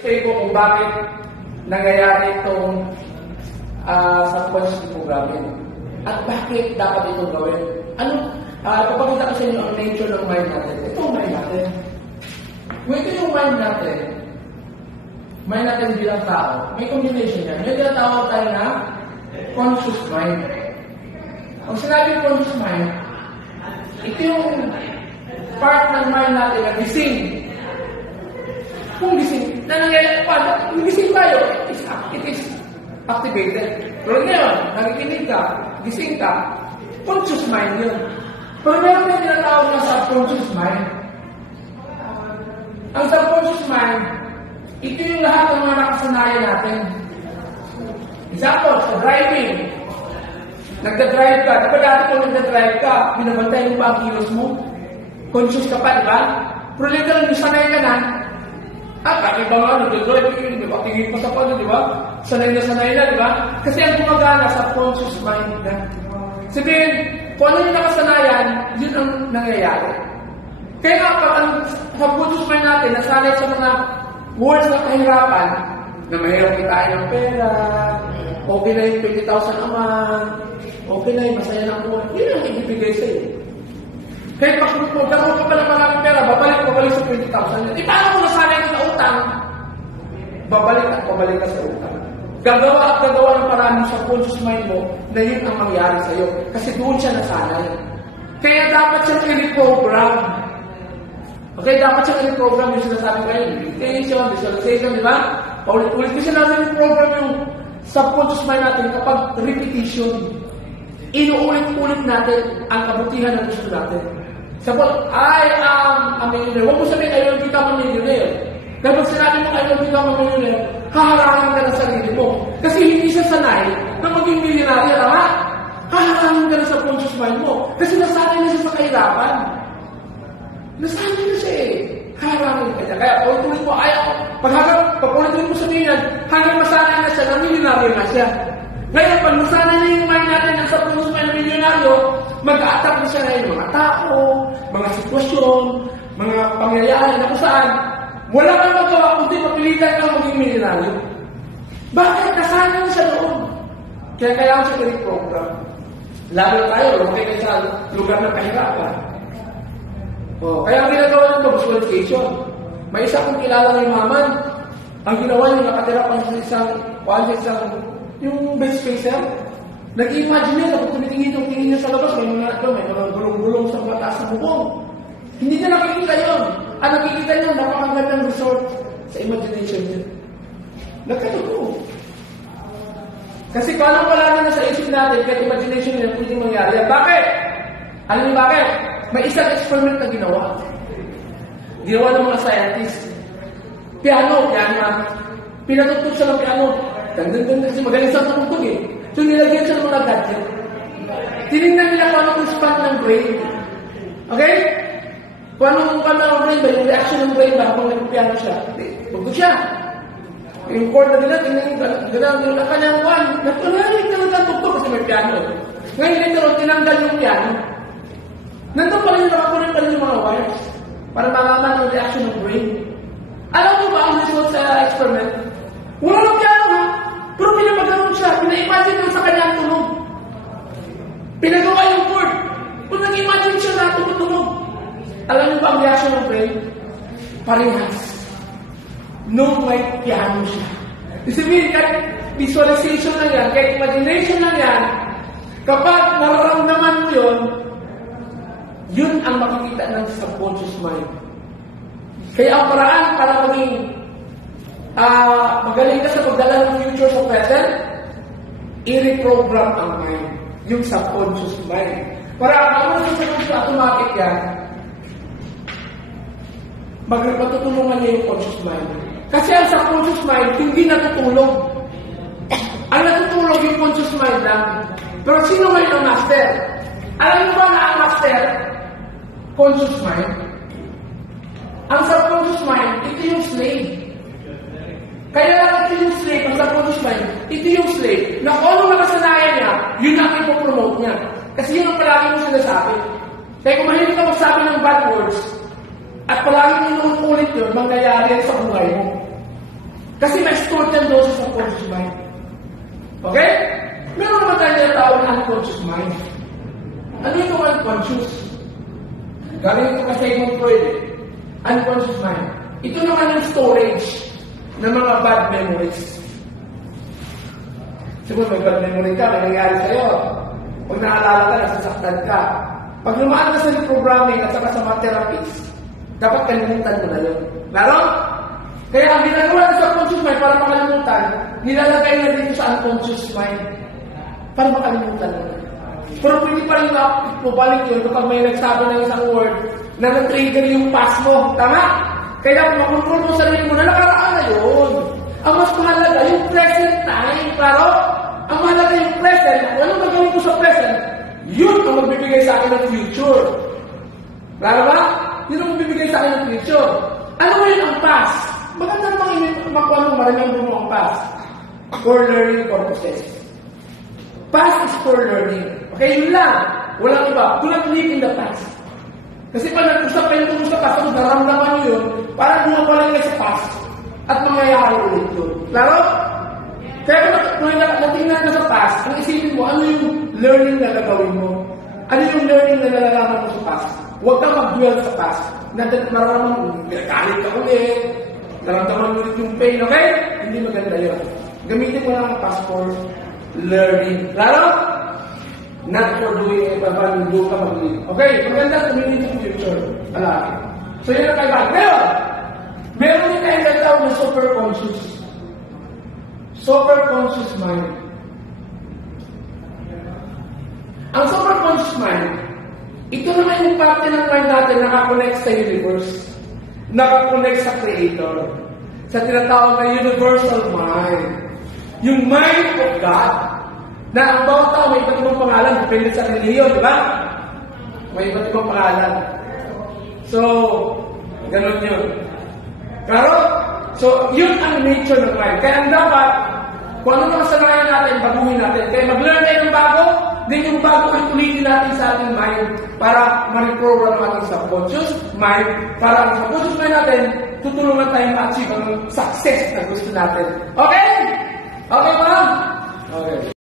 explain ko kung bakit nangyayari itong subconscious programming. At bakit dapat itong gawin? Papakita ko sa inyo ang nature ng mind natin. Ito ang mind natin. Kung ito yung mind natin bilang tao, may combination yan. May tinatawag tayo na conscious mind. Ang sinabing conscious mind, ito yung part ng mind natin na gising. Kung gising, kung gising tayo, it is activated. Pero ngayon, nakikinig ka, gising ka, conscious mind yun. Pero meron na tinatawag na subconscious mind. Ang subconscious mind, ito yung lahat ng mga nakasanayan natin. Example, sa driving. Nagda-drive ka. Diba dati kung nagda-drive ka, binabantay mo pa ang kilos mo? Conscious ka pa, diba? Pero literal, yung sanay ka na, kakaiba nga, nagda-drive, diba? Tingin pa sa pano, diba? Sanay na, diba? Kasi ang gumagana sa conscious mind na. Sabihin, kung ano yung nakasanayan, yun ang nangyayari. Kaya nga, pag ang subconscious mind natin, nasanay sa mga words na kahirapan, na mahirap kitain ng pera, okay na yung 20,000 a month, okay na yung masaya ng buwan, yun ang ibibigay sa'yo. Kaya pag magkaroon ka pa ng maraming pera, babalik sa 20,000. Paano mo nasanay ka sa utang? Babalik ka sa utang. Gagawa ng paraan sa conscious mind mo na yun ang mangyari sa'yo. Kasi doon siya nasanay. Kaya dapat siyang i-reprogram. Okay, dapat siyang i-reprogram yung sinasabi kayo. Meditation, visualization, di ba? Ulit kasi natin i-program yung subconscious mind natin kapag repetition. Inuulit-ulit natin ang kabutihan ng gusto natin. Suppose, I am a millionaire. Huwag mo sabihin, I will become a millionaire. Dahil pag sinabi mo, I will become a millionaire, haharangin ka ng sarili mo. Kasi hindi siya sanay na maging millionaire, ha? Haharangin ka ng subconscious mind mo. Kasi nasanay na siya sa kahirapan. Nasanay na siya eh. Haharangin ka niya. Kaya ulit-ulit mo, pag ulit-ulit mo sabihin yan, hanggang masanay na siya, na millionaire na siya. Ngayon, pag masanay na yung mind natin ng subconscious mind na milyonaryo, mag-a-attack na siya ngayon mga tao, mga sitwasyon, mga pangyayari na kung saan, wala kang magawa kundi mapilitan kang maging milyonaryo. Bakit? Nasanay na siya doon. Kaya kailangan siya i-program. Lalo tayo, lumaki kayo sa lugar ng kahirapan. Kaya ang ginagawa nito, visualization. May isa kong kilala ng maman, ang ginawa niya, nakatira pa sa isang yung bed spacer, nag-imagine niya, kapag tumitingin niya sa labas, may mga gulong-gulong sa mataas na bubong. Hindi niya nakikita yun. Ang nakikita niya, napakagandang resort sa imagination niya. Nagkatotoo. Kasi paano wala na sa isip natin, kahit imagination niya, pwede mangyari. Bakit? Alam niyo bakit? May isang experiment na ginawa. Ginawa ng mga scientists. Piano. Pinatugtog siya ng piano. Ganda kasi magaling sa tumutog eh. So nilagyan siya ng mga gadget. Tinignan nila kung anong span ng brain. Okay? Kung anong brain ba, yung reaction ng brain ba kung nagpiano siya. Tugtog siya. Yung chord na nila, tingnan nila kanyang one. Nagpanalig talaga tugtog kasi may piano. Ngayon ito, tinanggal yung piano. Nandun pa rin nakakunin pa rin yung mga wires para malaman ang reaction ng brain. Alam mo ba ang result sa experiment? Wala ng piano ha? Pero pinapaganoon siya. Pina-imagine mo sa kanya ang tunog. Pinagawa yung chord. Kung nag-imagine siya na tunog. Alam mo ba ang reaction ng brain? Parehas. No may piano siya. Isipin, kahit visualization lang yan, kahit imagination lang yan, kapag nararamdaman mo yun ang makikita ng subconscious mind. Kaya ang paraan para maging magaling ka sa pagdala ng future sa present, i-reprogram ang mind, yung subconscious mind. Para ako na sa automatic yan, matutulungan niya yung conscious mind. Kasi ang subconscious mind, hindi natutulog. Ang natutulog yung conscious mind lang. Pero sino ngayon ang master? Alam mo ba na ang master? Conscious mind. Ang subconscious mind, ito yung slave. Kaya ito yung slave, ang subconscious mind, ito yung slave. Na kung ano nakasanayan niya, yun ang ipopromote niya. Kasi yun ang palagi mo sinasabi. Kaya kung mahilig ka magsabi ng bad words, at palagi mo inuulit yun, mangyayari sa buhay mo. Kasi may stored yan doon sa conscious mind. Okay? Meron naman tayo na tao ng unconscious mind. Ano yung unconscious? Galing ito kasi yung Freud. Unconscious mind. Ito naman yung storage ng mga bad memories. Siguro may bad memory ka, may nangyari sa'yo. Pag naalala ka, nasasaktan ka. Pag lumaan ka sa programming at saka sa mga therapies, dapat kalimutan mo na yun. Laro? Kaya ang ginagawa sa conscious mind para makalimutan, nilalagay na dito sa unconscious mind para makalimutan mo. Pero pwede pa rin bumalik yun kapag may nagsabi ng isang word na na-trigger yung past mo. Tama? Kaya makontrol mo sa sarili mo na nakaraan na yun. Ang mas mahalaga yung present time. Klaro? Ang mahalaga yung present. Kung ano magawin ko sa present, yun ang magbibigay sa akin ng future. Klaro ba? Yun ang magbibigay sa akin ng future. Ano mo yun ang past? Maganda namang makuha mo, ma-remember mo ang past. For learning purposes. Past is for learning. Okay, yun lang. Walang iba. Do not live in the past. Kasi pag nag-usap kayo kung sa past, kung naramdaman nyo yun, parang bumabalik kayo sa past. At mangyayari ulit yun. Klaro? Kaya kung natingnan ka sa past, ang isipin mo, ano yung learning na gagawin mo? Ano yung learning na nalalaman mo sa past? Huwag kang mag-dwell sa past. Nararamdaman mo, nagkalit ka ulit. Naramdaman mo ulit yung pain, okay? Hindi maganda yun. Gamitin mo lang ang past for learning. Klaro? Not for doing it, but do ka mag-live. Okay, maganda tumingin sa future. Alaki. So yun ang kaibahan. Ngayon, meron din tayong nagtawag na super-conscious. Super-conscious mind. Ang super-conscious mind, ito naman yung parte ng mind natin na nakakonect sa universe. Nakakonect sa Creator. Sa tinatawag na universal mind. Yung mind of God. Na ang bawat tao may iba't ibang pangalan, depende sa reliyon, di ba? May iba't ibang pangalan. So, ganun yun. Pero, so, yun ang nature ng mind. Kaya ang dapat, kung ano ang sanayan natin, baguhin natin. Kaya mag-learn tayo ng bago, then yung bago ay tulitin natin sa ating mind para ma-reprogram ang ating subconscious mind, para ang subconscious mind natin, tutulungan tayong ma-achieve ang success na gusto natin. Okay? Okay ba? Okay.